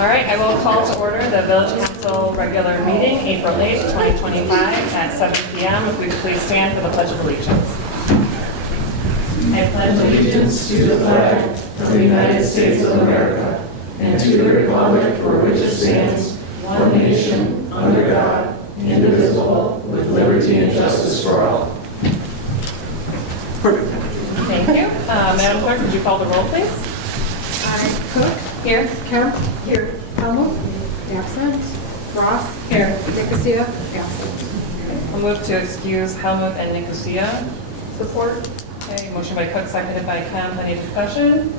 All right, I will call to order the Village Council regular meeting, April 8th, 2025 at 7 p.m. If we could please stand for the Pledge of Allegiance. I pledge allegiance to the flag of the United States of America and to the republic for which it stands, one nation, under God, indivisible, with liberty and justice for all. Perfect. Thank you. Madam Clerk, would you call the roll, please? Cook. Here. Kemp. Here. Helmut. Absent. Ross. Here. Nicosia. Absent. I'll move to excuse Helmuth and Nicosia. Support. Okay, motion by Cook, seconded by Kemp. Any discussion?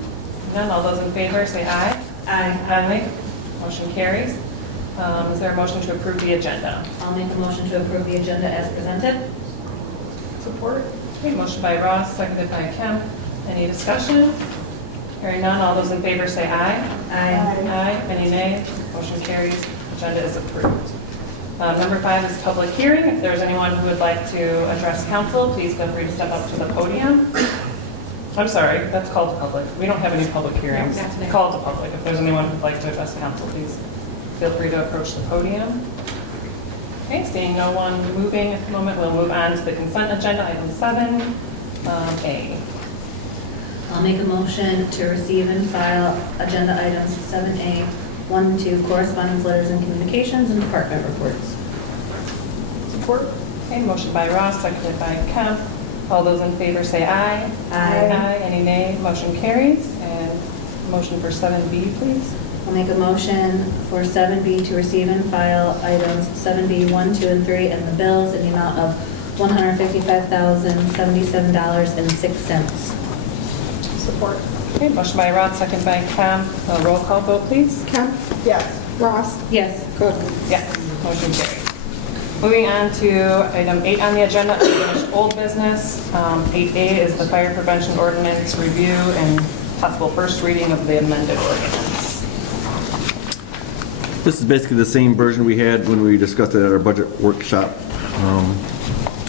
None. All those in favor say aye. Aye. Aye. Motion carries. Is there a motion to approve the agenda? I'll make a motion to approve the agenda as presented. Support. Okay, motion by Ross, seconded by Kemp. Any discussion? Hearing none. All those in favor say aye. Aye. Aye. Any nay? Motion carries. Agenda is approved. Number 5 is public hearing. If there's anyone who would like to address council, please feel free to step up to the podium. I'm sorry, that's called to public. We don't have any public hearings. Call to public. If there's anyone who'd like to address council, please feel free to approach the podium. Okay, seeing no one moving at the moment, we'll move on to the consent agenda, item 7A. I'll make a motion to receive and file agenda items 7A, 1 and 2, correspondence, letters, and communications, and department reports. Support. Okay, motion by Ross, seconded by Kemp. All those in favor say aye. Aye. Aye. Any nay? Motion carries. And motion for 7B, please. I'll make a motion for 7B to receive and file items 7B, 1, 2, and 3, and the bills in the amount of $155,077.06. Support. Okay, motion by Ross, seconded by Kemp. A roll call vote, please. Kemp. Yes. Ross. Yes. Cook. Yes, motion carries. Moving on to item 8 on the agenda, unfinished old business. 8A is the fire prevention ordinance review and possible first reading of the amended ordinance. This is basically the same version we had when we discussed it at our budget workshop.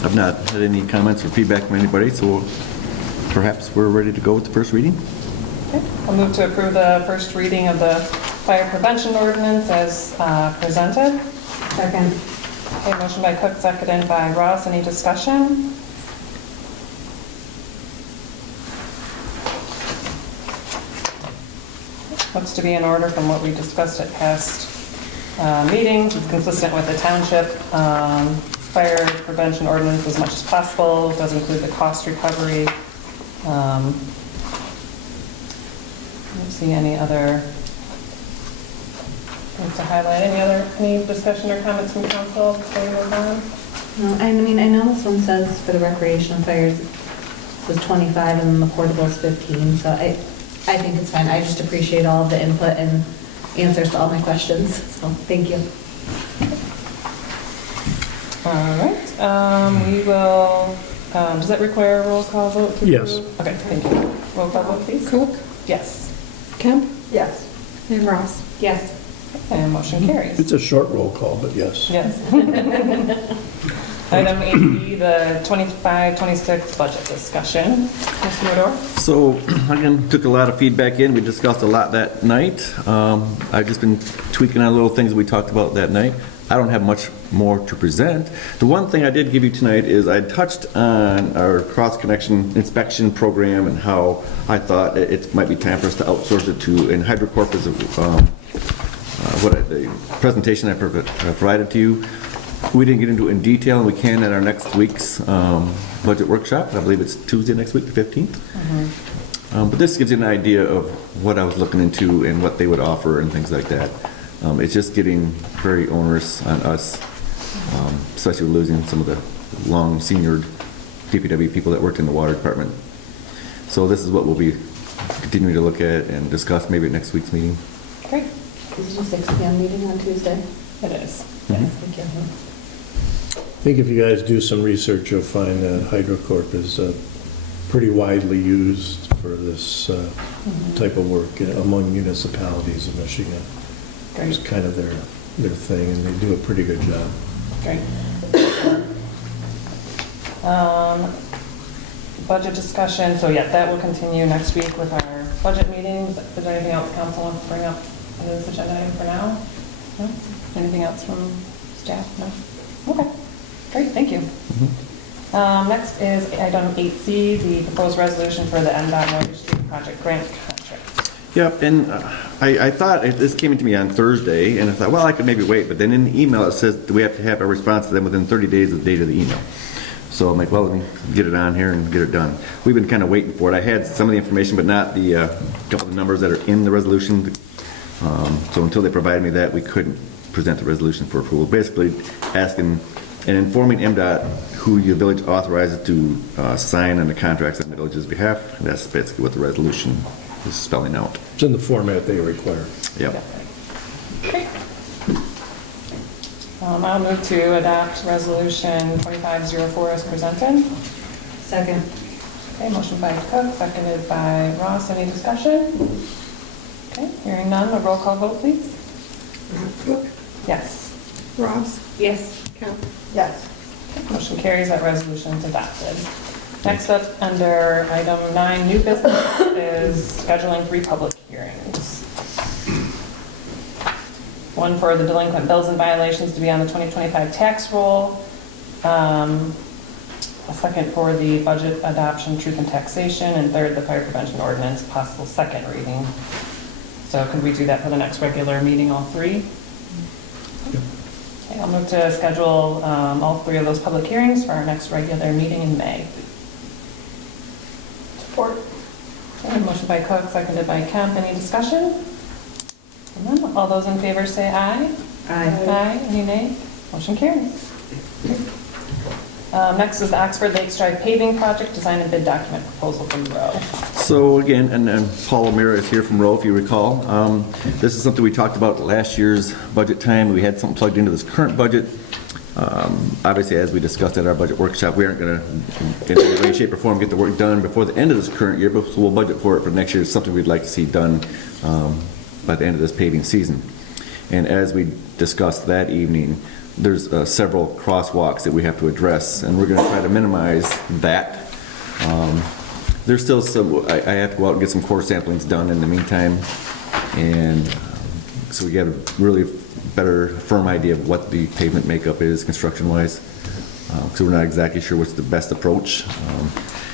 I've not had any comments or feedback from anybody, so perhaps we're ready to go with the first reading. Okay, I'll move to approve the first reading of the fire prevention ordinance as presented. Second. Okay, motion by Cook, seconded by Ross. Any discussion? Looks to be in order from what we discussed at past meetings. It's consistent with the township fire prevention ordinance as much as possible. It does include the cost recovery. I don't see any other things to highlight. Any discussion or comments from council before we move on? No, I mean, I know this one says for the recreational fires was 25 and the portable is 15, so I think it's fine. I just appreciate all of the input and answers to all my questions, so thank you. All right, we will, does that require a roll call vote? To Yes. approve? Okay, thank you. Roll call vote, please. Cook. Yes, Kemp. Yes. And Ross. Yes. and motion carries. It's a short roll call, but yes. Yes. Item 8B, the 25-26 budget discussion. Mr. Modor? So, again, took a lot of feedback in. We discussed a lot that night. I've just been tweaking on little things that we talked about that night. I don't have much more to present. The one thing I did give you tonight is I touched on our cross-connection inspection program and how I thought it might be time for us to outsource it to, and HydroCorp is the presentation I provided to you. We didn't get into it in detail, and we can at our next week's budget workshop. I believe it's Tuesday next week, the 15th. But this gives you an idea of what I was looking into and what they would offer and things like that. It's just getting very onerous on us, especially with losing some of the long senior DPW people that worked in the water department. So this is what we'll be continuing to look at and discuss maybe at next week's meeting. Great. Is it a 6 p.m. meeting on Tuesday? It is. Mhm. Thank you. I think if you guys do some research, you'll find that HydroCorp is pretty widely used for this type of work among municipalities in Michigan. It's Great. kind of their thing, and they do a pretty good job. Great. Budget discussion, so yeah, that will continue next week with our budget meetings. Is there anything else council wants to bring up? this agenda item for now? No? Anything else from staff? No? Okay, great, thank you. Next is item 8C, the proposed resolution for the MDOT Mortgage Street Project Grant Contract. Yep, and I thought, this came into me on Thursday, and I thought, well, I could maybe wait, but then in the email it says that we have to have a response to them within 30 days of the date of the email. So I'm like, well, let me get it on here and get it done. We've been kind of waiting for it. I had some of the information, but not the couple of numbers that are in the resolution. So until they provided me that, we couldn't present the resolution for approval. Basically asking and informing MDOT who your village authorizes to sign on the contracts on the village's behalf. And that's basically what the resolution is spelling out. It's in the format they require. Yep. Great. I'll move to adopt resolution 2504 as presented. Second. Okay, motion by Cook, seconded by Ross. Any discussion? Okay, hearing none, a roll call vote, please. Cook, Yes. Ross, Yes. Kemp. Yes. Motion carries, that resolution is adopted. Next up, under item 9, new business, is scheduling 3 public hearings. One for the delinquent bills and violations to be on the 2025 tax roll. A second for the budget adoption, truth and taxation, and third, the fire prevention ordinance, possible second reading. So could we do that for the next regular meeting, all 3? Okay, I'll move to schedule all 3 of those public hearings for our next regular meeting in May. Support. Okay, motion by Cook, seconded by Kemp. Any discussion? None. All those in favor say aye. Aye. Any nay? Motion carries. Next is the Oxford Lakes Drive paving project, design and bid document proposal from Rowe. So again, and Paul O'Meara is here from Rowe, if you recall. This is something we talked about last year's budget time. We had something plugged into this current budget. Obviously, as we discussed at our budget workshop, we aren't going to, in any way, shape, or form, get the work done before the end of this current year, but we'll budget for it for next year. It's something we'd like to see done by the end of this paving season. And as we discussed that evening, there's several crosswalks that we have to address, and we're going to try to minimize that. There's still some, I have to go out and get some core samplings done in the meantime, and so we get a really better, firm idea of what the pavement makeup is construction-wise, because we're not exactly sure what's the best approach.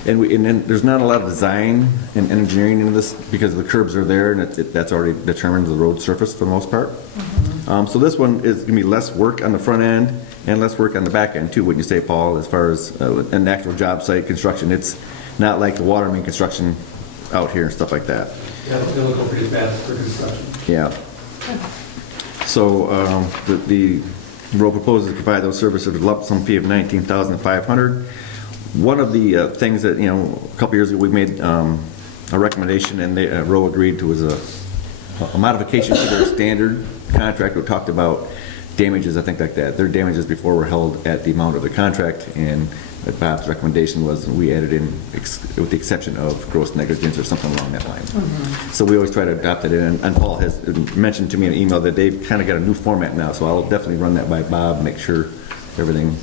And then there's not a lot of design and engineering into this because the curbs are there, and that's already determined the road surface for the most part. So this one is going to be less work on the front end and less work on the back end too, wouldn't you say, Paul, as far as an actual job site construction? It's not like the water main construction out here and stuff like that. Yeah, they look pretty bad for construction. Yeah. So the road proposes to provide those services with a lump sum fee of $19,500. One of the things that, a couple years ago we made a recommendation, and the row agreed to, was a modification to their standard contract. We talked about damages, I think, like that. Their damages before were held at the amount of the contract, and Bob's recommendation was we added in, with the exception of gross negligence or something along that line. So we always try to adopt it in, and Paul has mentioned to me in an email that they've kind of got a new format now, so I'll definitely run that by Bob, make sure everything,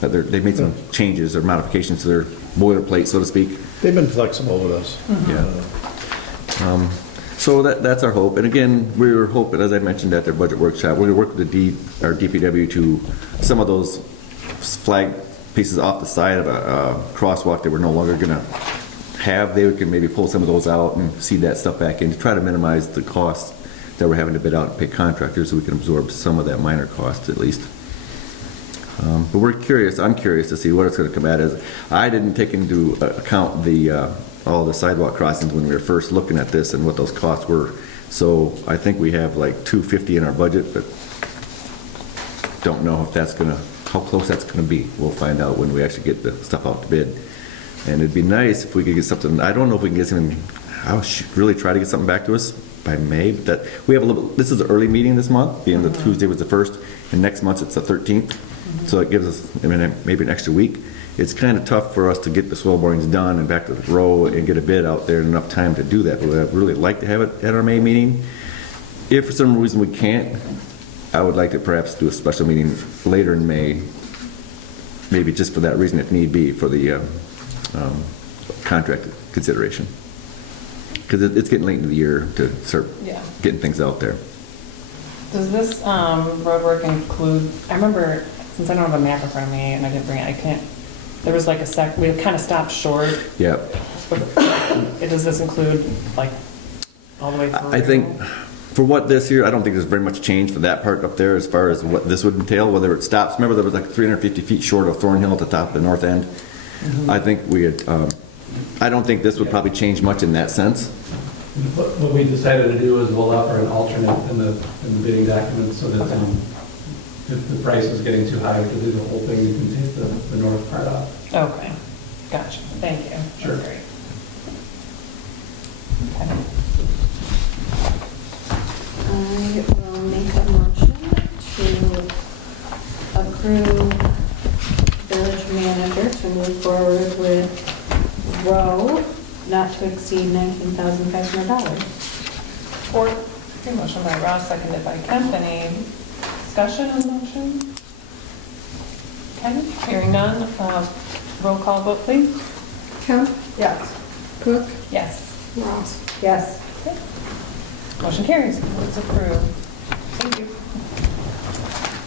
they've made some changes or modifications to their boilerplate, so to speak. They've been flexible with us. Yeah. So that's our hope. And again, we were hoping, as I mentioned at their budget workshop, we're going to work with our DPW to some of those flag pieces off the side of a crosswalk that we're no longer going to have. They can maybe pull some of those out and seed that stuff back in to try to minimize the costs that we're having to bid out and pay contractors, so we can absorb some of that minor cost at least. But we're curious. I'm curious to see what it's going to come at as. I didn't take into account all the sidewalk crossings when we were first looking at this and what those costs were. So I think we have like $250 in our budget, but don't know if that's going to, how close that's going to be. We'll find out when we actually get the stuff out to bid. And it'd be nice if we could get something. I don't know if we can get something. I should really try to get something back to us by May. But that we have a little. This is the early meeting this month, being the Tuesday was the 1st, and next month it's the 13th. So it gives us maybe an extra week. It's kind of tough for us to get the soil borings done and back to the row and get a bid out there in enough time to do that. But I'd really like to have it at our May meeting. If for some reason we can't, I would like to perhaps do a special meeting later in May, maybe just for that reason if need be, for the contract consideration. because it's getting late in the year to start Yeah. getting things out there. Does this road work include, I remember, since I don't have a map in front of me and I didn't bring it, I can't, there was like we kind of stopped short. Yeah. Does this include like all the way through? I think for what this year, I don't think there's very much change for that part up there as far as what this would entail, whether it stops. Remember, there was like 350 feet short of Thornhill at the top of the north end. I think I don't think this would probably change much in that sense. What we decided to do is we'll offer an alternate in the bidding documents so that if the price is getting too high to do the whole thing, you can take the north part off. Okay, gotcha, thank you. Sure. That's great. Okay. I will make a motion to approve village manager to move forward with row not to exceed $19,500. Or, okay, motion by Ross, seconded by Kemp. Any discussion on the motion? Okay, hearing none, roll call vote, please. Kemp, Yes. Cook, Yes. Ross. Yes. Okay. Motion carries, it's approved. Thank you.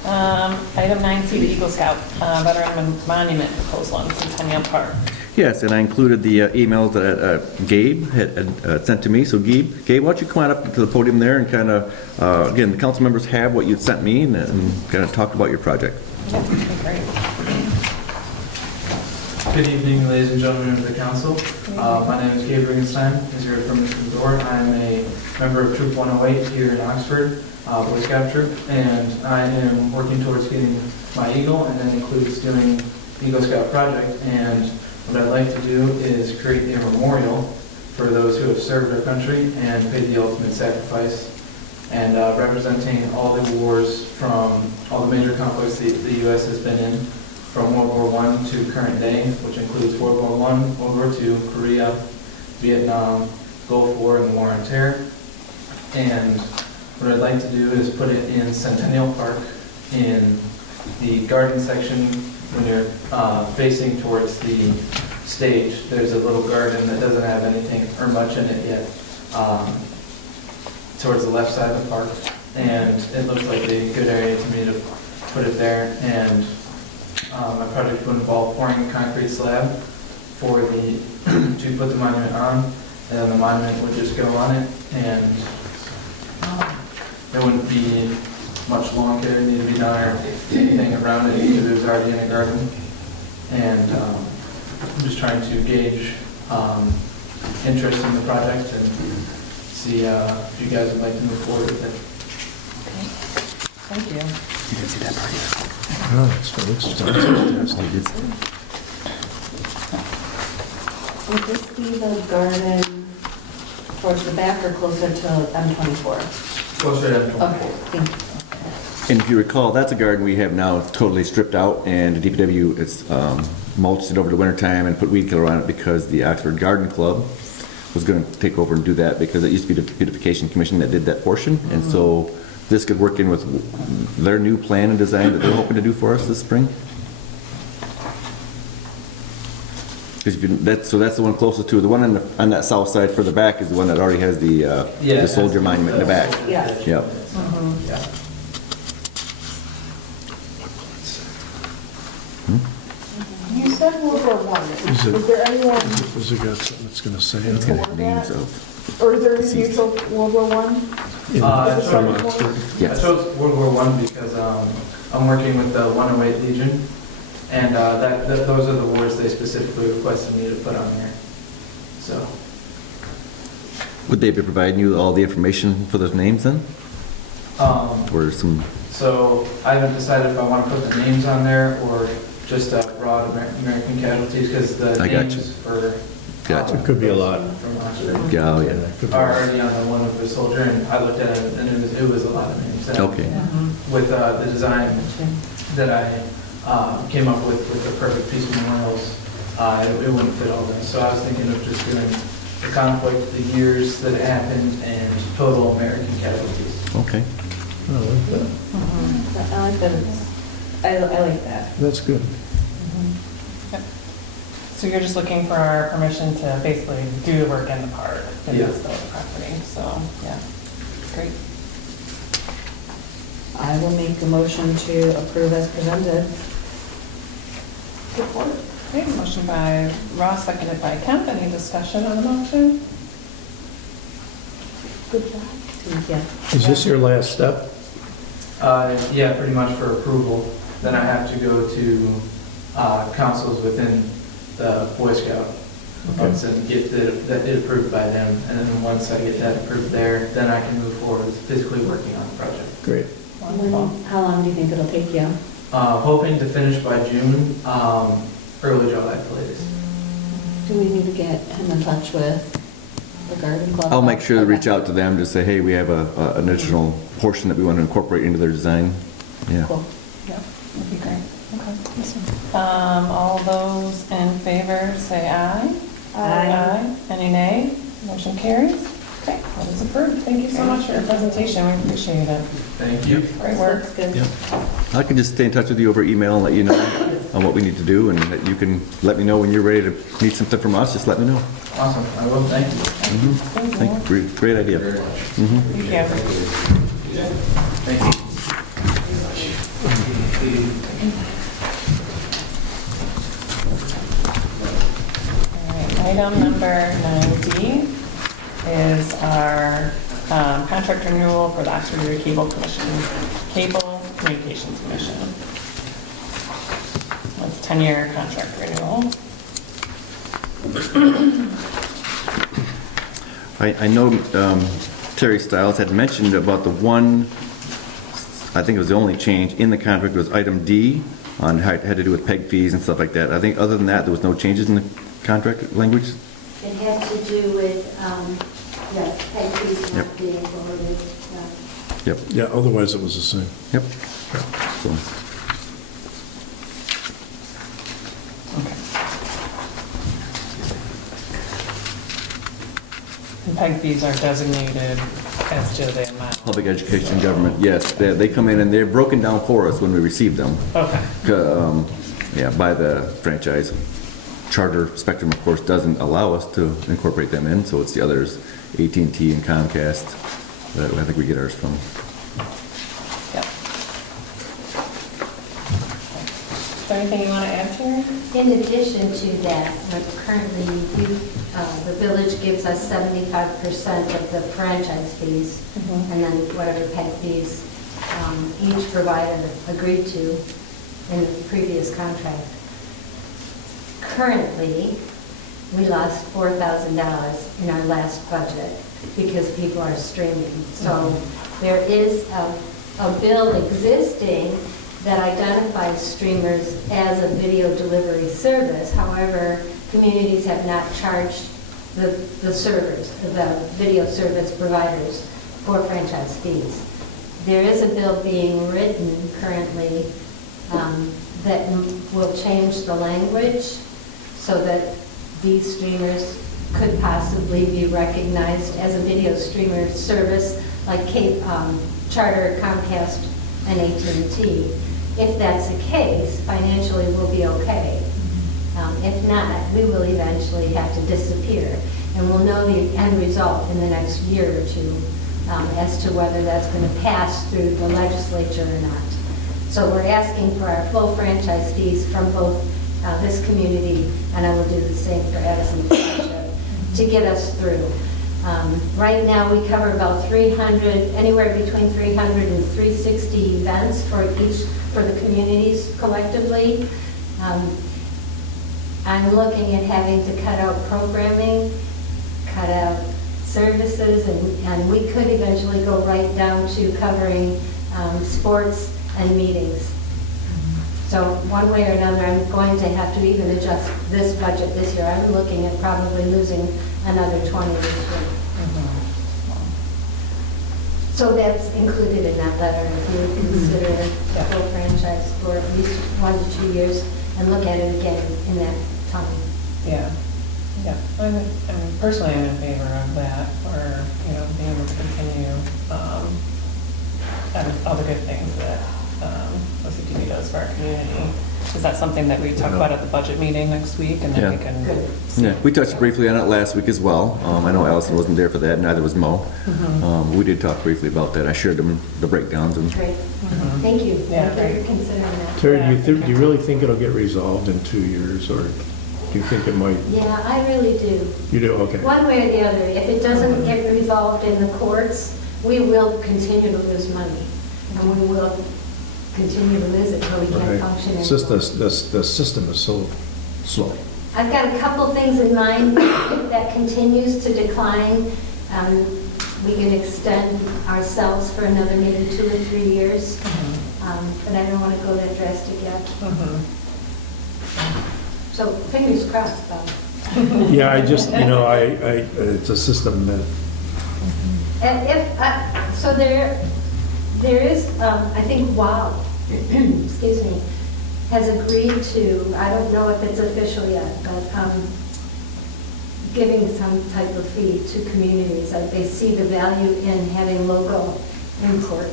Item 9C, the Eagle Scout Veteran Monument Proposal on Centennial Park. Yes, and I included the emails that Gabe had sent to me. So Gabe, why don't you come on up to the podium there and kind of, again, the council members have what you sent me and kind of talk about your project. Yeah, that'd be great. Good evening, ladies and gentlemen of the council. My name is Gabe Ringenstein, as you heard from Mr. Dore. I'm a member of Troop 108 here in Oxford, Boy Scout Troop, and I am working towards getting my Eagle, and that includes doing the Eagle Scout project. And what I'd like to do is create a memorial for those who have served our country and paid the ultimate sacrifice, and representing all the wars from all the major conflicts the U.S. has been in, from World War I to current day, which includes World War I, World War II, Korea, Vietnam, Gulf War, and the War on Terror. And what I'd like to do is put it in Centennial Park in the garden section. When you're facing towards the stage, there's a little garden that doesn't have anything or much in it yet, towards the left side of the park. And it looks like a good area to me to put it there. And my project would involve pouring a concrete slab for to put the monument on, and then the monument would just go on it, and there wouldn't be much lawn care needed to be done or anything around it because it was already in a garden. And I'm just trying to gauge interest in the project and see if you guys would like to move forward with it. Thank you. Oh, that's fantastic. Would this be the garden towards the back or closer to M24? Closer to Okay, thank you. And if you recall, that's a garden we have now totally stripped out, and the DPW has mulched it over the wintertime and put weed killer on it because the Oxford Garden Club was going to take over and do that because it used to be the Beautification Commission that did that portion. And so this could work in with their new plan and design that they're hoping to do for us this spring. So that's the one closest to the one on that south side further back is the one that already has the soldier monument in the back. Yeah. Yep. Yeah. You said World War I. Is it- Was there anyone, Has it got something it's gonna say? It's on gonna it? have names of. or is there any mutual World War I? From Oxford? Yes. I chose World War I because I'm working with the 108 Legion, and those are the wars they specifically requested me to put on here. So, Would they be providing you all the information for those names then? Or some, so I haven't decided if I want to put the names on there or just broad American casualties, because the I got you. names for Gotcha. It could be a lot. from Oxford yeah, oh, Yeah, yeah. it could be. are already on the one of the soldier, and I looked at it and it was a lot of names. And Okay. with the design that I came up with the perfect piece of memorials, it wouldn't fit all that. So I was thinking of just doing the conflict, the years that it happened, and total American casualties. Okay. I like that. I like that. I like that. That's good. So you're just looking for our permission to basically do the work in the park, in Yeah. this property, so, yeah, great. I will make a motion to approve as presented. Support. Okay, motion by Ross, seconded by Kemp. Any discussion on the motion? Good job. Thank you. Is this your last step? Yeah, pretty much for approval. Then I have to go to councils within the Boy Scout once and get that approved by them. And then once I get that approved there, then I can move forward with physically working on the project. Great. Wonderful. How long do you think it'll take you? Hoping to finish by June, early July at the latest. Do we need to get him in touch with the garden club? I'll make sure to Okay. reach out to them, just say, hey, we have an additional portion that we want to incorporate into their design. Yeah. Cool. Yeah, that'd be great. Okay. All those in favor, say aye. Aye. Any nay? Motion carries. Okay, that is approved. Thank you so much for your presentation. We appreciate it. Thank you. Great work. Looks good. I can just stay in touch with you over email and let you know on what we need to do, and that you can let me know when you're ready to need something from us, just let me know. Awesome, I will, thank you. Thank you. Great idea. Very much. Thank you. Thank you. All right, item number 9D is our contract renewal for the Oxford Area Cable Communications Commission. It's a 10-year contract renewal. I know Terry Stiles had mentioned about the one, I think it was the only change in the contract was item D on how it had to do with PEG fees and stuff like that. I think other than that, there was no changes in the contract language? It has to do with, yes, pay fees Yep. not being forwarded. Yep, Yeah, otherwise it was the same. yep. So, And PEG fees are designated as to the amount. public education government, yes, they come in and they're broken down for us when we receive them. Okay. Yeah, by the franchise. Charter Spectrum, of course, doesn't allow us to incorporate them in, so it's the others, AT&T and Comcast, that I think we get ours from. Yep. Is there anything you want to add, Terry? In addition to that, currently, the village gives us 75% of the franchise fees, and then whatever pay fees each provider agreed to in the previous contract. Currently, we lost $4,000 in our last budget because people are streaming. So there is a bill existing that identifies streamers as a video delivery service. However, communities have not charged the servers, the video service providers for franchise fees. There is a bill being written currently that will change the language so that these streamers could possibly be recognized as a video streamer service like Charter, Comcast, and AT&T. If that's the case, financially we'll be okay. If not, we will eventually have to disappear, and we'll know the end result in the next year or two as to whether that's going to pass through the legislature or not. So we're asking for our full franchise fees from both this community, and I will do the same for Addison Township, to get us through. Right now, we cover about anywhere between 300 and 360 events for the communities collectively. I'm looking at having to cut out programming, cut out services, and we could eventually go right down to covering sports and meetings. So one way or another, I'm going to have to even adjust this budget this year. I'm looking at probably losing another 20 this year. So that's included in that letter. If you would consider the full franchise for at least 1 to 2 years and look at it again in that time. Yeah, yeah. I'm personally, I'm in favor of that, or, being able to continue all the good things that OCTV does for our community. Is that something that we talk about at the budget meeting next week, and then we Yeah. can? Yeah, we touched briefly on it last week as well. I know Allison wasn't there for that, neither was Mo. We did talk briefly about that. I shared them, the breakdowns, and Great. Thank you. Yeah, Thank you for considering that. Terry, do you really think it'll get resolved in 2 years, or do you think it might? Yeah, I really do. You do, okay. One way or the other, if it doesn't get resolved in the courts, we will continue to lose money. And we will continue to lose it until we can't Right. function It's just anymore. the system is so slow. I've got a couple things in mind if that continues to decline. We can extend ourselves for another maybe 2 or 3 years. But I don't want to go that drastic yet. So fingers crossed, though. Yeah, I just, it's a system that, And so there is, I think WOW, excuse me, has agreed to, I don't know if it's official yet, but giving some type of fee to communities. They see the value in having local import.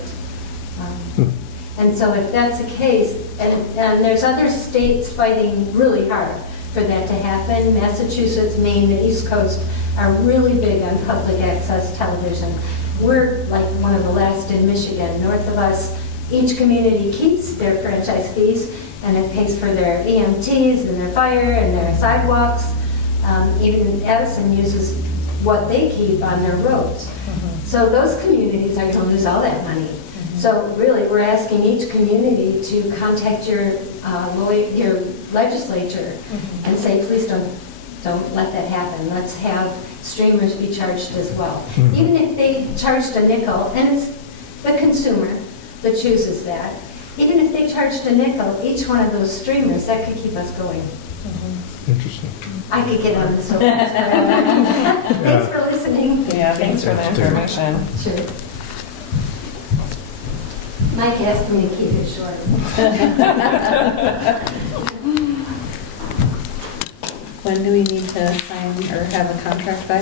And so if that's the case, and there's other states fighting really hard for that to happen. Massachusetts, Maine, the East Coast are really big on public access television. We're like one of the last in Michigan. North of us, each community keeps their franchise fees, and it pays for their EMTs and their fire and their sidewalks. Even Edison uses what they keep on their roads. So those communities are going to lose all that money. So really, we're asking each community to contact your legislature and say, please don't let that happen. Let's have streamers be charged as well. Even if they charged a nickel, and it's the consumer that chooses that, even if they charged a nickel, each one of those streamers, that could keep us going. interesting. I could get on this soapbox forever. Thanks for listening. Yeah, thanks for the information. Sure. Mike asked me to keep it short. When do we need to sign or have a contract by?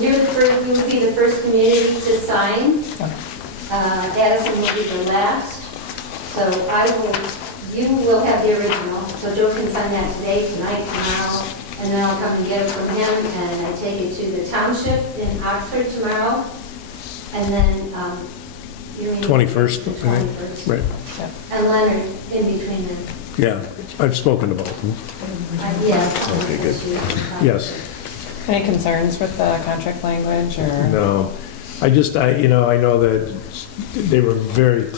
You're the first, you will be the first community to sign. Addison will be the last. So you will have the original. So Joe can sign that today, tonight, tomorrow, and then I'll come and get it from him, and I take it to the township in Oxford tomorrow. And then, you're in. 21st, I think. 21st. Right, And Leonard in between them. yeah, I've spoken about them. Yes. Okay, good. Yes. Any concerns with the contract language, or? No, I know that they were very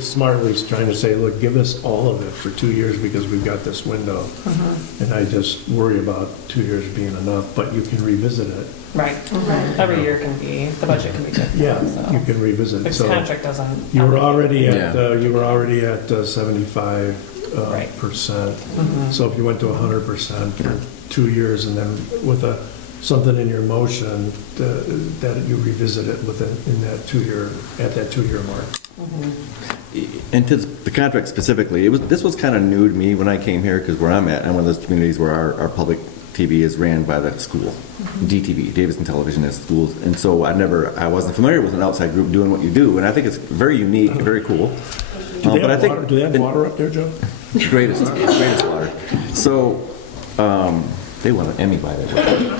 smartly trying to say, look, give us all of it for 2 years because we've got this window. And I just worry about 2 years being enough, but you can revisit it. Right. Every year can be, the budget can be different. Yeah, so. you can revisit. This So contract doesn't. you were already Yeah. at 75%. So if you went to 100% for 2 years and then with something in your motion that you revisit it in that 2 year, at that 2 year mark. And to the contract specifically, this was kind of new to me when I came here, because where I'm at, I'm one of those communities where our public TV is ran by the school, DTV, Davidson Television is schools, and so I wasn't familiar with an outside group doing what you do, and I think it's very unique, very cool. Do they But I have think water, do they have water up there, Joe? greatest water. So they won an Emmy by that.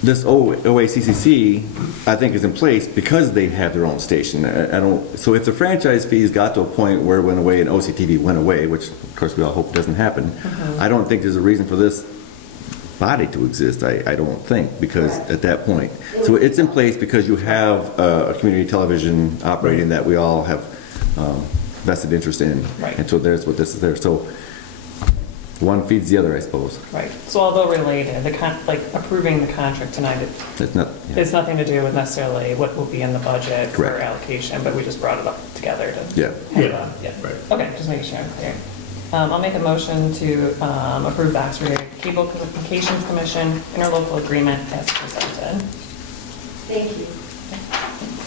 This OACCC, I think, is in place because they have their own station. So if the franchise fees got to a point where it went away and OCTV went away, which of course we all hope doesn't happen, I don't think there's a reason for this body to exist. I don't think, because at that point. So it's in place because you have a community television operating that we all have vested interest in. Right. And so there's what this is there. So one feeds the other, I suppose. Right. So although related, approving the contract tonight, It's not. it's nothing to do with necessarily what will be in the budget for Correct. allocation, but we just brought it up together to. Yeah. Yeah, right. Okay, just making sure I'm clear. I'll make a motion to approve the Oxford Area Cable Communications Commission interlocal agreement as presented. Thank you.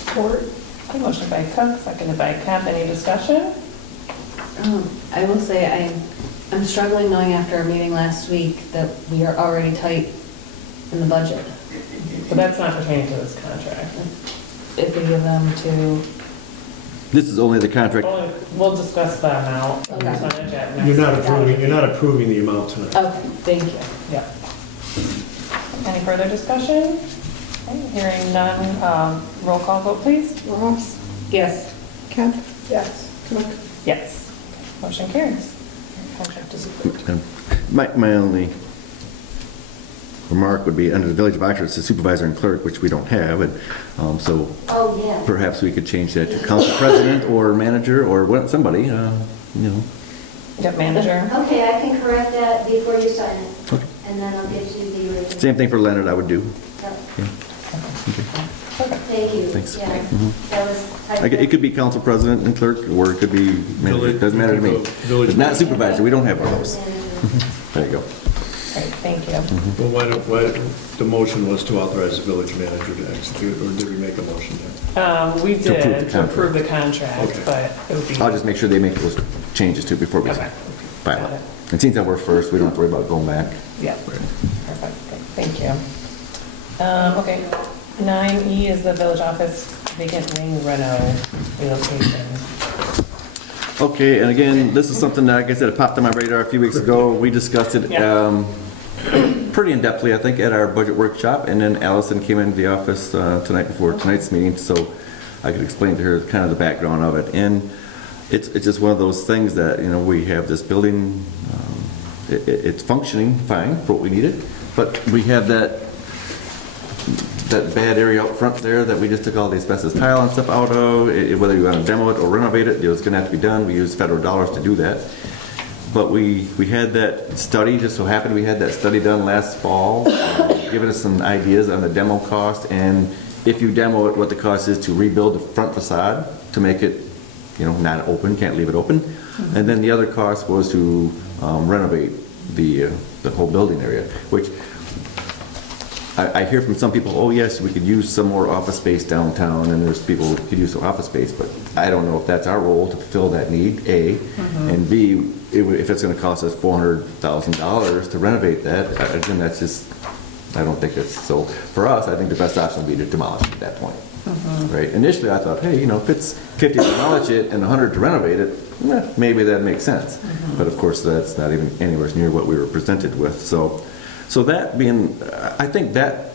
Support. A motion by Cook, seconded by Cap. Any discussion? I will say I'm struggling knowing after our meeting last week that we are already tight in the budget. But that's not pertaining to this contract. If we give them to This is only the contract. We'll discuss the amount and Okay. percentage at next. You're not approving the amount tonight. Okay, thank you. Yeah. Any further discussion? Okay, hearing none, roll call vote, please. Ross, Yes. Kemp? Yes. Cook? Yes. Motion carries. Contract is approved. My only remark would be, under the Village of Oxford, it's the supervisor and clerk, which we don't have, and so Oh, yeah. perhaps we could change that to council president or manager or somebody, Yep, manager. Okay, I can correct that before you sign it, Okay. and then I'll get you the original. Same thing for Leonard, I would do. Yep. Yeah. Thank you. Thanks. Yeah, Mhm. that was. It could be council president and clerk, or it could be manager, it doesn't matter to me. Village But not manager. supervisor, we don't have one of those. There you go. Great, thank you. Well, the motion was to authorize the village manager to execute, or did we make a motion there? We To approve the did, to approve the contract, Okay. but it would be. I'll just make sure they make those changes too before we Okay. file Got it. it. And since that we're first, we don't have to worry about going back. Yeah, perfect, thank you. Okay, 9E is the village office vacant wing reno relocation. Okay, and again, this is something that, like I said, it popped on my radar a few weeks ago. We discussed it Yeah. pretty in-depthly, I think, at our budget workshop, and then Allison came into the office tonight before tonight's meeting, so I could explain to her kind of the background of it. And it's just one of those things that, we have this building, it's functioning fine for what we needed, but we have that bad area out front there that we just took all the asbestos tile and stuff out of. Whether you want to demo it or renovate it, it's going to have to be done. We use federal dollars to do that. But we had that study, just so happened we had that study done last fall, giving us some ideas on the demo cost, and if you demo it, what the cost is to rebuild the front facade to make it, not open, can't leave it open. And then the other cost was to renovate the whole building area, which I hear from some people, oh yes, we could use some more office space downtown, and there's people who could use some office space, but I don't know if that's our role to fulfill that need, A, and B, if it's gonna cost us $400,000 to renovate that, again, that's just, I don't think it's, so for us, I think the best option would be to demolish it at that point. Right, initially I thought, hey, if it's 50 to demolish it and 100 to renovate it, maybe that makes sense. But of course, that's not even anywhere near what we were presented with, so that being, I think that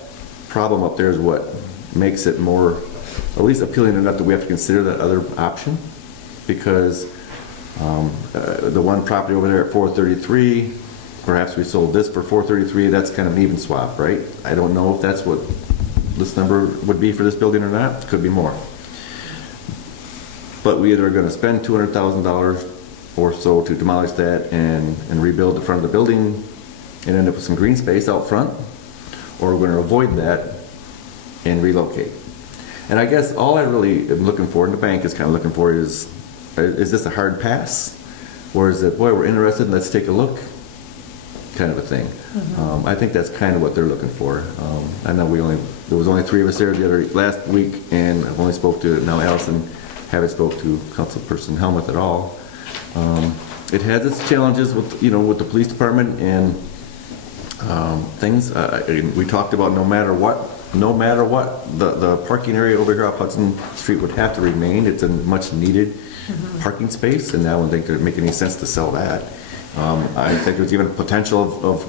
problem up there is what makes it more, at least appealing enough that we have to consider that other option. Because the one property over there at 433, perhaps we sold this for 433, that's kind of an even swap, right? I don't know if that's what this number would be for this building or not, it could be more. But we either are gonna spend $200,000 or so to demolish that and rebuild the front of the building and end up with some green space out front, or we're going to avoid that and relocate. And I guess all I really am looking for, and the bank is kind of looking for, is this a hard pass? Or is it, boy, we're interested, let's take a look, kind of a thing. I think that's kind of what they're looking for. I know there was only 3 of us there last week, and I've only spoke to, now Allison, haven't spoke to Councilperson Helmuth at all. It has its challenges with, with the police department and things. We talked about no matter what, the parking area over here off Hudson Street would have to remain. It's a much needed parking space, and I don't think it would make any sense to sell that. I think there's even potential of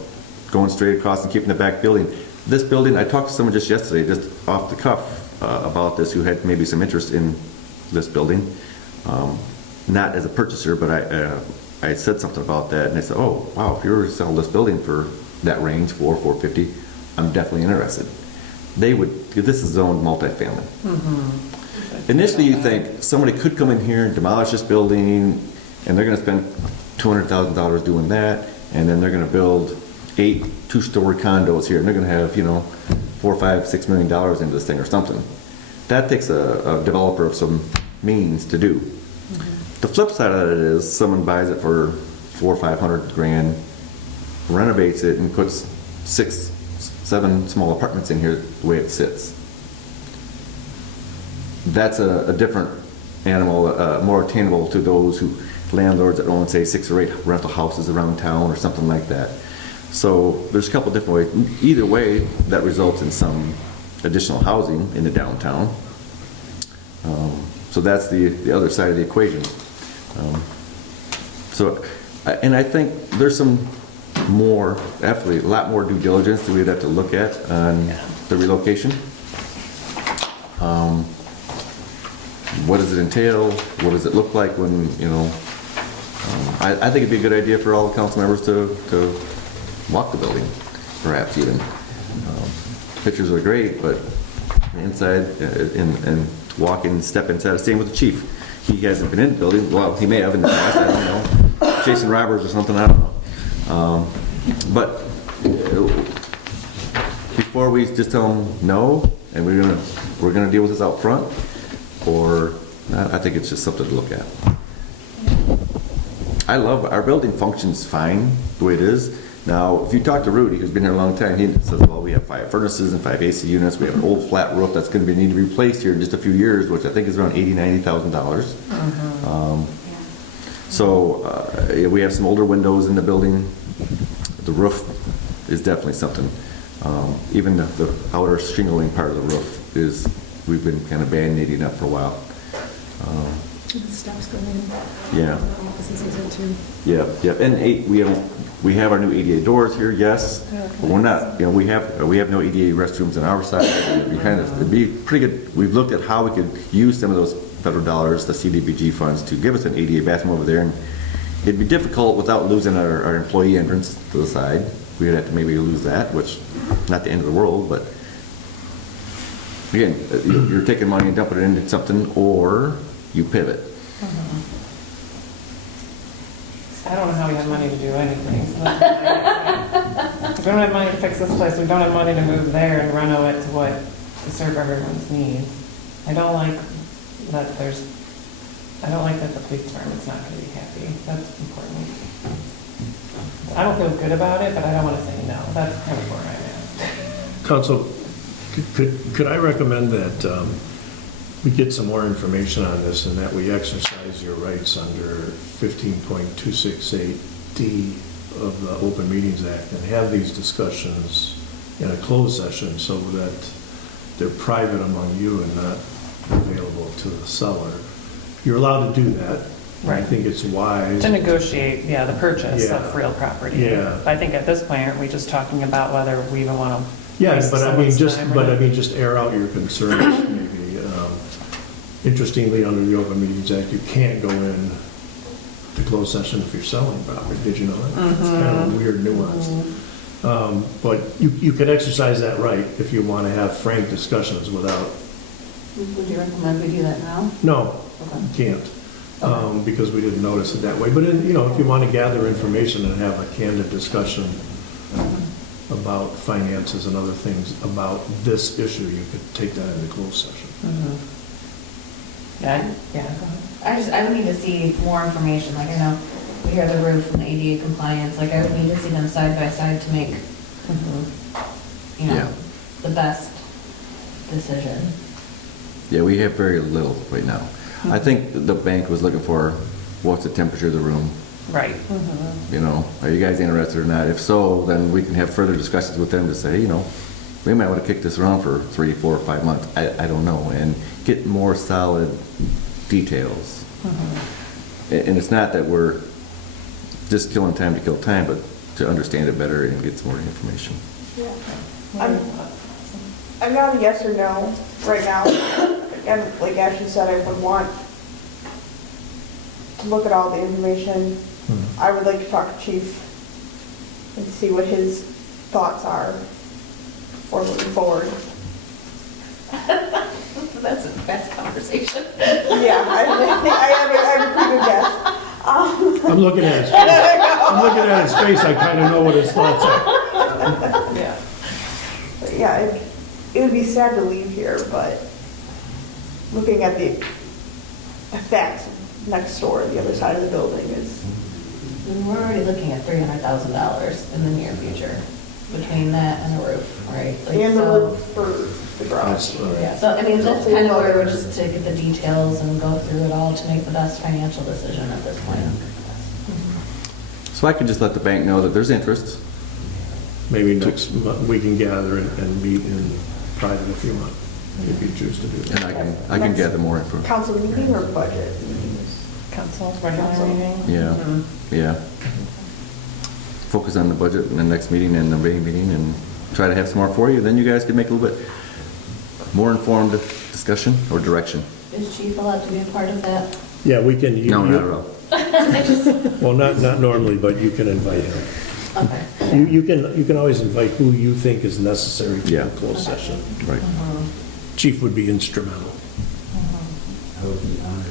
going straight across and keeping the back building. This building, I talked to someone just yesterday, just off the cuff, about this, who had maybe some interest in this building. Not as a purchaser, but I said something about that, and they said, oh, wow, if you were to sell this building for that range, $450, I'm definitely interested. This is zoned multifamily. Initially, you think somebody could come in here and demolish this building, and they're gonna spend $200,000 doing that, and then they're gonna build 8 two-story condos here, and they're gonna have, $4, $5, $6 million into this thing or something. That takes a developer of some means to do. The flip side of it is someone buys it for $400,000 or $500,000, renovates it and puts 6, 7 small apartments in here the way it sits. That's a different animal, more attainable to those landlords that own, say, 6 or 8 rental houses around town or something like that. So there's a couple different ways. Either way, that results in some additional housing in the downtown. So that's the other side of the equation. So, and I think there's some more, definitely, a lot more due diligence that we'd have to look at on the relocation. What does it entail? What does it look like when, you know, I think it'd be a good idea for all the council members to walk the building, perhaps even. Pictures are great, but inside and to walk in, step inside, same with the chief. He hasn't been in the building, well, he may have in the past, I don't know. Chasing robbers or something, I don't know. But before we just tell them no, and we're gonna deal with this out front, or I think it's just something to look at. I love, our building functions fine the way it is. Now, if you talk to Rudy, who's been here a long time, he says, well, we have 5 furnaces and 5 AC units. We have an old flat roof that's going to need to be replaced here in just a few years, which I think is around $80,000, $90,000. So we have some older windows in the building. The roof is definitely something. Even the outer shingling part of the roof is, we've been kind of band-aiding up for a while. Steps going in. Yeah. Offices is in too. Yeah, and we have our new ADA doors here, yes. But we're not, you know, we have no ADA restrooms on our side. It'd be pretty good. We've looked at how we could use some of those federal dollars, the CDBG funds, to give us an ADA bathroom over there. And it'd be difficult without losing our employee entrance to the side. We'd have to maybe lose that, which not the end of the world, but again, you're taking money and dumping it into something, or you pivot. I don't know how we have money to do anything. So that's why I can't. We don't have money to fix this place. We don't have money to move there and reno it to serve everyone's needs. I don't like that the police department's not going to be happy. That's important. I don't feel good about it, but I don't want to say no. That's kind of where I'm at. Council, could I recommend that we get some more information on this and that we exercise your rights under 15.268D of the Open Meetings Act and have these discussions in a closed session so that they're private among you and not available to the seller? You're allowed to do that. Right. I think it's wise. To negotiate, the purchase Yeah. of real property. Yeah. I think at this point, aren't we just talking about whether we even want to Yeah, waste but I mean, someone's time or not? just air out your concerns, maybe. Interestingly, under the Open Meetings Act, you can't go in to closed session if you're selling property. Did you know that? It's kind of a weird nuance. But you can exercise that right if you want to have frank discussions without, Would you recommend we do that now? no, Okay. you can't, because we didn't notice it that way. But, if you want to gather information and have a candid discussion about finances and other things about this issue, you could take that into closed session. Yeah, go ahead. I would need to see more information, like I know we hear the roof and the ADA compliance, like I would need to see them side by side to make, Yeah. the best decision. Yeah, we have very little right now. I think the bank was looking for, what's the temperature of the room? Right. You know, are you guys interested or not? If so, then we can have further discussions with them to say, we might want to kick this around for 3, 4, or 5 months. I don't know, and get more solid details. And it's not that we're just killing time to kill time, but to understand it better and get some more information. Yeah. I'm not a yes or no right now. And like Ashley said, I would want to look at all the information. I would like to talk to Chief and see what his thoughts are for moving forward. That's a fast conversation. Yeah, I have a pretty good guess. I'm looking at his face, I kind of know what his thoughts are. Yeah. But yeah, it would be sad to leave here, but looking at the effects next door, the other side of the building is. And we're already looking at $300,000 in the near future between that and the roof, right? Like, And the so- roof for the garage. Yeah, so I mean, that's kind of where we're just to get the details and go through it all to make the best financial decision at this point. So I could just let the bank know that there's interest. Maybe next month, we can gather and meet in private if you want. if you choose to do And that. I can gather more info. Council meeting or budget meetings? Council, regular Council. meeting? Yeah, Mhm. yeah. Focus on the budget in the next meeting and the May meeting and try to have some more for you. Then you guys can make a little bit more informed discussion or direction. Is Chief allowed to be a part of that? Yeah, we can. No, not at all. Well, not normally, but you can invite him. Okay. You can always invite who you think is necessary to Yeah. a closed session. Right. Chief would be instrumental. I would be honored.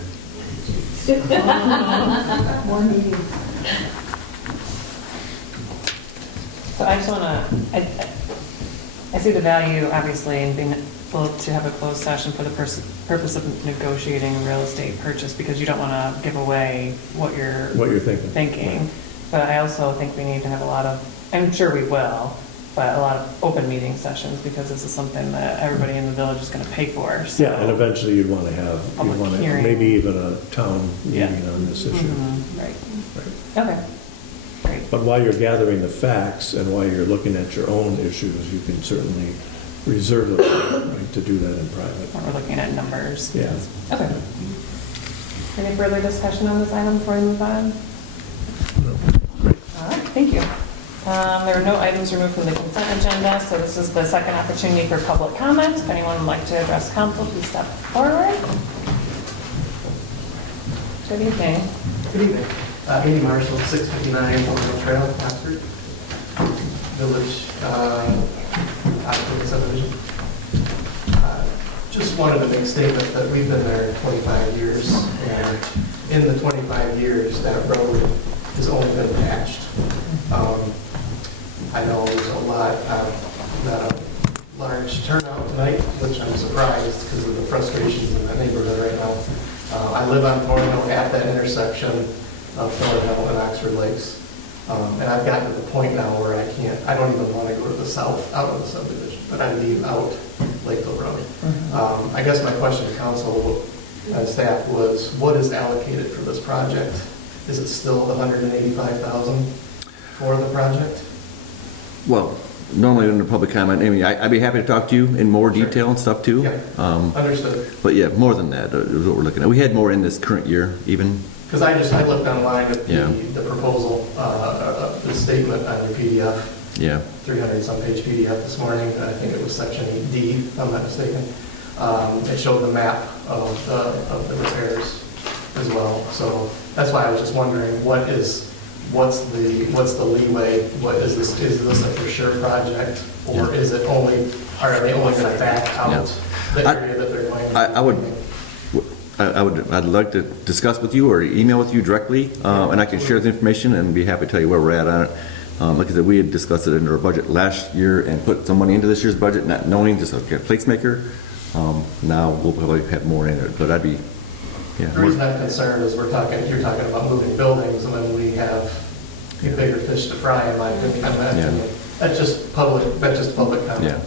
More meetings. So I just want to, I see the value, obviously, in being able to have a closed session for the purpose of negotiating a real estate purchase, because you don't want to give away what you're Thinking. thinking. But I also think we need to have a lot of, I'm sure we will, but a lot of open meeting sessions, because this is something that everybody in the village is going to pay for, so. Yeah, and eventually you'd want to have, Public hearing. maybe even a town Yeah. meeting on this issue. Mhm, Right, Right. okay, great. But while you're gathering the facts and while you're looking at your own issues, you can certainly reserve the right to do that in private. When we're looking at numbers. Yeah. Okay. Any further discussion on this item before we move on? All right, thank you. There are no items removed from the consent agenda, so this is the second opportunity for public comment. If anyone would like to address council, please step forward. Good evening. Good evening. Andy Marshall, 659 Memorial Trail, Oxford. Village, Oxford subdivision. Just wanted to make a statement that we've been there 25 years, and in the 25 years, that road has only been patched. I know there's a lot, not a large turnout tonight, which I'm surprised because of the frustrations in that neighborhood right now. I live on Thornhill at that intersection of Thornhill and Oxford Lakes. And I've gotten to the point now where I don't even want to go to the south out of the subdivision, but I leave out Lakeville Road. I guess my question to council and staff was, what is allocated for this project? Is it still the $185,000 for the project? Well, normally under public comment, I mean, I'd be happy to talk to you in more detail and stuff too. Yeah. Understood. But yeah, more than that is what we're looking at. We had more in this current year even. Because I looked online at Yeah. the proposal, the statement on your PDF, Yeah. 300-some page PDF this morning. I think it was section 8D, if I'm not mistaken. It showed the map of the repairs as well. So that's why I was just wondering, what's the leeway? What is this? Is this a for sure project, or Yeah. is it only? Are they only going to back out Yeah. the area that they're going? I'd like to discuss with you or email with you directly, and I can share the information and be happy to tell you where we're at on it. Like I said, we had discussed it in our budget last year and put some money into this year's budget, not knowing, just like a placemaker. Now we'll probably have more in it, but I'd be, yeah. The reason I'm concerned is you're talking about moving buildings, and then we have bigger fish to fry, in my opinion. Yeah. That's just public comment Yeah.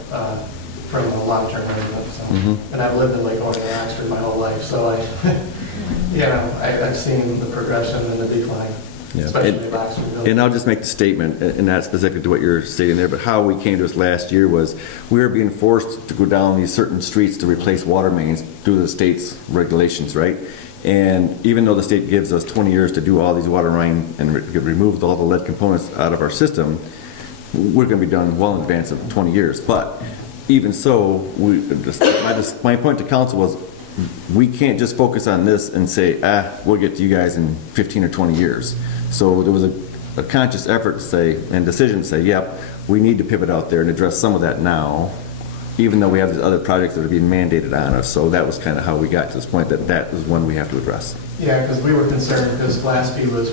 from a long-term resident. So. Mhm. And I've lived in Lake Orion and Oxford my whole life, so I've seen the progression and the decline, Yeah. especially in Oxford. And I'll just make the statement, and not specific to what you're stating there, but how we came to us last year was we were being forced to go down these certain streets to replace water mains due to the state's regulations, right? And even though the state gives us 20 years to do all these water main and remove all the lead components out of our system, we're going to be done well in advance of 20 years. But even so, my point to council was we can't just focus on this and say, we'll get to you guys in 15 or 20 years. So there was a conscious effort to say, and decision to say, yep, we need to pivot out there and address some of that now, even though we have these other projects that are being mandated on us. So that was kind of how we got to this point, that is one we have to address. Yeah, because we were concerned because Glassby was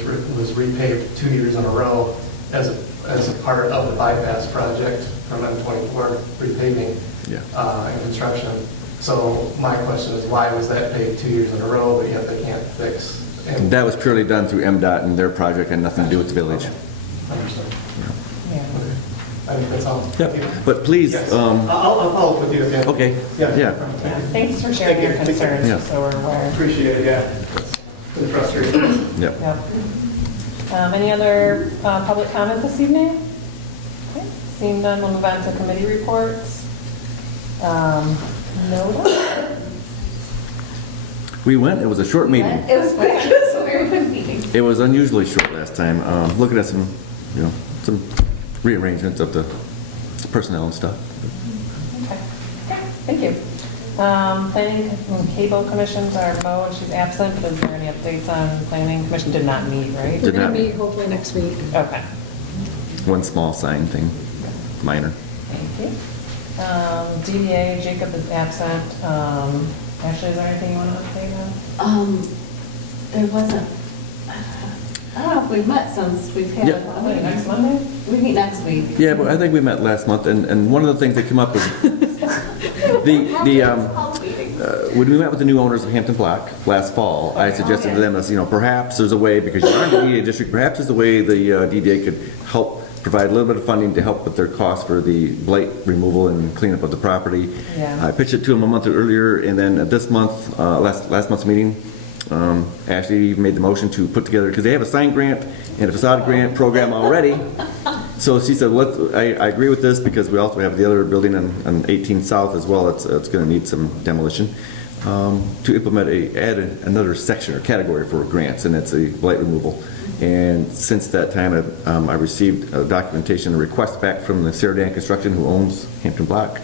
repaved 2 years in a row as a part of the bypass project from M24 repaving and construction. So my question is, why was that paved 2 years in a row, but yet they can't fix? And that was purely done through MDOT and their project, and nothing to do with the village. Understood. Yeah. I think that's all. Yeah, but please, Yes. I'll follow up with you again. okay, Yeah. yeah. Thanks for sharing your concerns, Yeah. just so we're aware. Appreciate it, yeah. It's been frustrating. Yep. Yep. Any other public comment this evening? Okay. Seeing none, we'll move on to committee reports. No. We went, it was a short meeting. It was quick, it was a very quick meeting. It was unusually short last time, looking at some, some rearrangements of the personnel and stuff. Okay. Thank you. Planning and Cable Commissions are Mo, and she's absent. Is there any updates on Planning Commission? Did not meet, right? Did not meet. hopefully next week. Okay. One small sign thing, minor. Thank you. DDA, Jacob is absent. Ashley, is there anything you want to update on? There wasn't, I don't know if we've met since we've had. Yeah. Wait, next Monday? We meet next week. Yeah, but I think we met last month, and one of the things that came up was when we met with the new owners of Hampton Block last fall, I suggested to them as, perhaps there's a way, because you're in the DDA district, perhaps there's a way the DDA could help provide a little bit of funding to help with their costs for the blight removal and cleanup of the property. Yeah. I pitched it to them a month earlier, and then this month, last month's meeting, Ashley made the motion to put together, because they have a sign grant and a facade grant program already. So she said, I agree with this, because we also have the other building on 18 South as well. It's going to need some demolition. To implement add another section or category for grants, and it's a blight removal. And since that time, I received a documentation, a request back from the Sarah Dan Construction, who owns Hampton Block.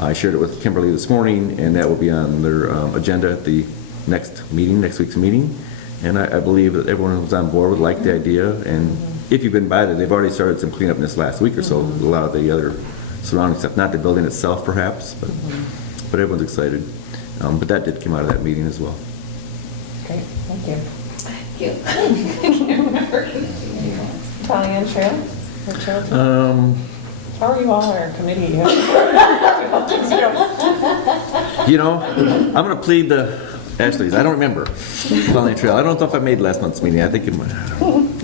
I shared it with Kimberly this morning, and that will be on their agenda at the next week's meeting. And I believe that everyone who's on board would like the idea. And if you've been by there, they've already started some cleanup in this last week or so, a lot of the other surrounding stuff, not the building itself perhaps, but everyone's excited. But that did come out of that meeting as well. Great, thank you. Thank you. I can't remember. Talia and Trail? Or Trail too? How are you all on our committee? I'm going to plead the Ashley's. I don't remember. Valley Trail. I don't know if I made last month's meeting. I think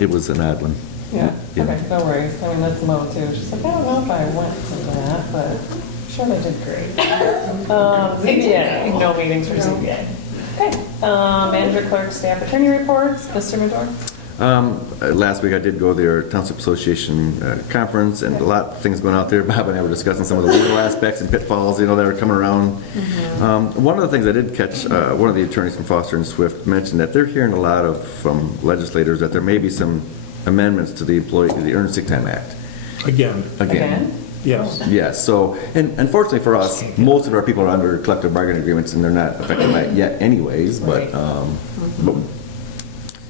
it was an odd one. Yeah, Yeah. okay, no worries. I mean, that's Mo too. She's like, I don't know if I went to that, but I'm sure they did great. ZBA, no meetings for ZBA. Okay, manager, clerk, staff, attorney reports. Mr. Madore? Last week I did go to their Township Association conference, and a lot of things going out there. Bob and I were discussing some of the legal aspects and pitfalls, that are coming around. One of the things I did catch, one of the attorneys from Foster and Swift mentioned that they're hearing a lot from legislators that there may be some amendments to the Earned Sick Time Act. Again, yes. Yes, so, and unfortunately for us, most of our people are under collective bargaining agreements, and they're not affected by it yet anyways, but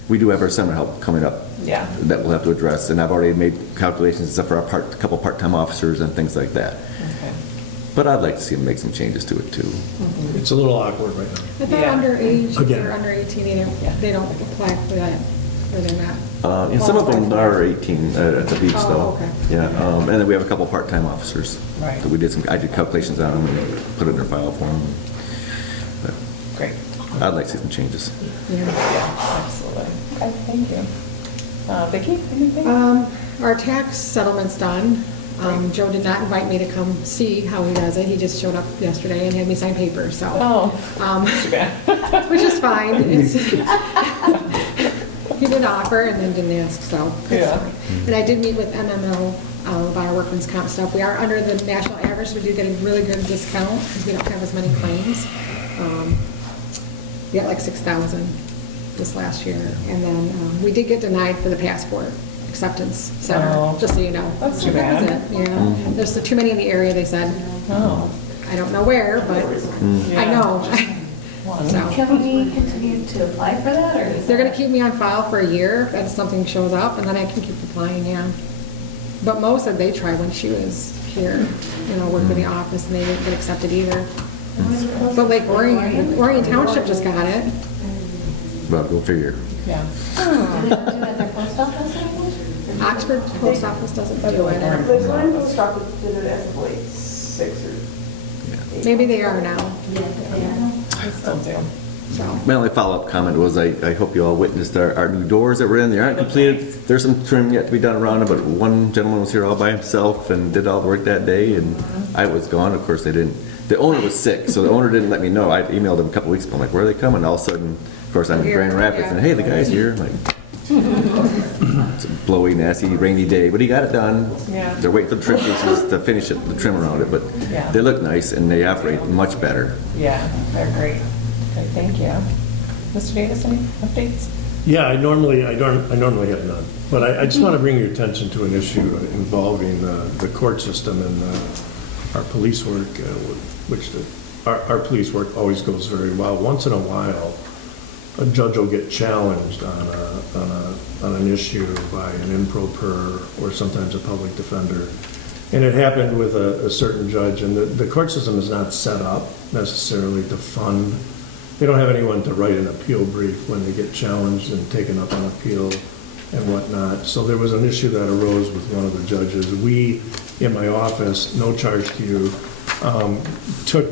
we do have our summer help coming up. Yeah. That we'll have to address, and I've already made calculations and stuff for a couple part-time officers and things like that. Okay. But I'd like to see them make some changes to it too. It's a little awkward right now. I thought Yeah. underage, if Again. they're under 18, they don't apply for that, or they're not. And some of them are 18 at the beach Oh, though. okay. Yeah, and then we have a couple part-time officers. Right. That I did calculations on them and put it in their file for them. But Great. I'd like to see some changes. Yeah. Yeah, absolutely. Okay, thank you. Vicki, anything? Our tax settlement's done. Joe did not invite me to come see how he does it. He just showed up yesterday and had me sign papers, so. Oh, Too bad. Which is fine. He did offer and then didn't ask, so. that's Yeah. fine. And I did meet with MMO about our workman's comp stuff. We are under the national average. We do get a really good discount because we don't have as many claims. We got like 6,000 this last year. And then we did get denied for the passport acceptance center, Oh. just so you know. That's too So that was bad. it, Yeah, there's too many in the area, they said. Oh. I don't know where, but I Yeah. know. One. So. Can we continue to apply for that, or is They're gonna that- keep me on file for a year if something shows up, and then I can keep applying, yeah. But Mo said they tried when she was here, work with the office, and they didn't get accepted either. But like Orion Township just got it. Well, go figure. Yeah. Do they not do it at their post office anymore? Oxford Post Office doesn't do it. There's one post office that did it as of like 6 or 8. Maybe they are now, I still do. so. My only follow-up comment was I hope you all witnessed our new doors that were in. They aren't completed. There's some trim yet to be done around them, but one gentleman was here all by himself and did all the work that day, and I was gone. Of course, they didn't. The owner was sick, so the owner didn't let me know. I emailed him a couple weeks ago. I'm like, where are they coming? All of a sudden, of course, I'm in Here, Grand Rapids, yeah. and hey, the guy's here. I'm like, It's a blowy, nasty, rainy day, but he got it done. Yeah. They're waiting for the trim pieces to finish it, the trim around it, but Yeah. they look nice and they operate much better. Yeah, they're great. Okay, thank you. Mr. Davis, any updates? Yeah, I normally have none, but I just want to bring your attention to an issue involving the court system and our police work, which our police work always goes very well. Once in a while, a judge will get challenged on an issue by an improper or sometimes a public defender. And it happened with a certain judge, and the court system is not set up necessarily to fund. They don't have anyone to write an appeal brief when they get challenged and taken up on appeal and whatnot. So there was an issue that arose with one of the judges. We, in my office, no charge to you, took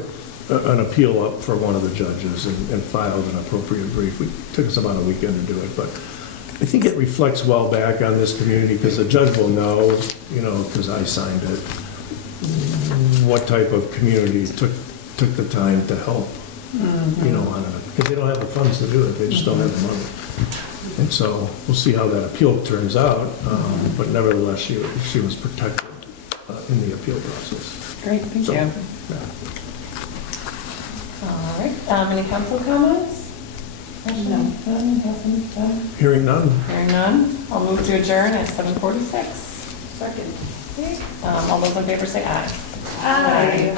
an appeal up for one of the judges and filed an appropriate brief. It took us about a weekend to do it, but I think it reflects well back on this community because the judge will know, because I signed it, what type of community took the time to help, on it. Because they don't have the funds to do it, they just don't have the money. And so we'll see how that appeal turns out, but nevertheless, she was protected in the appeal process. Great, thank So, you. yeah. All right, any council comments? No. Hearing none. Hearing none, I'll move to adjourn at 7:46. Second. All those in favor say aye. Aye.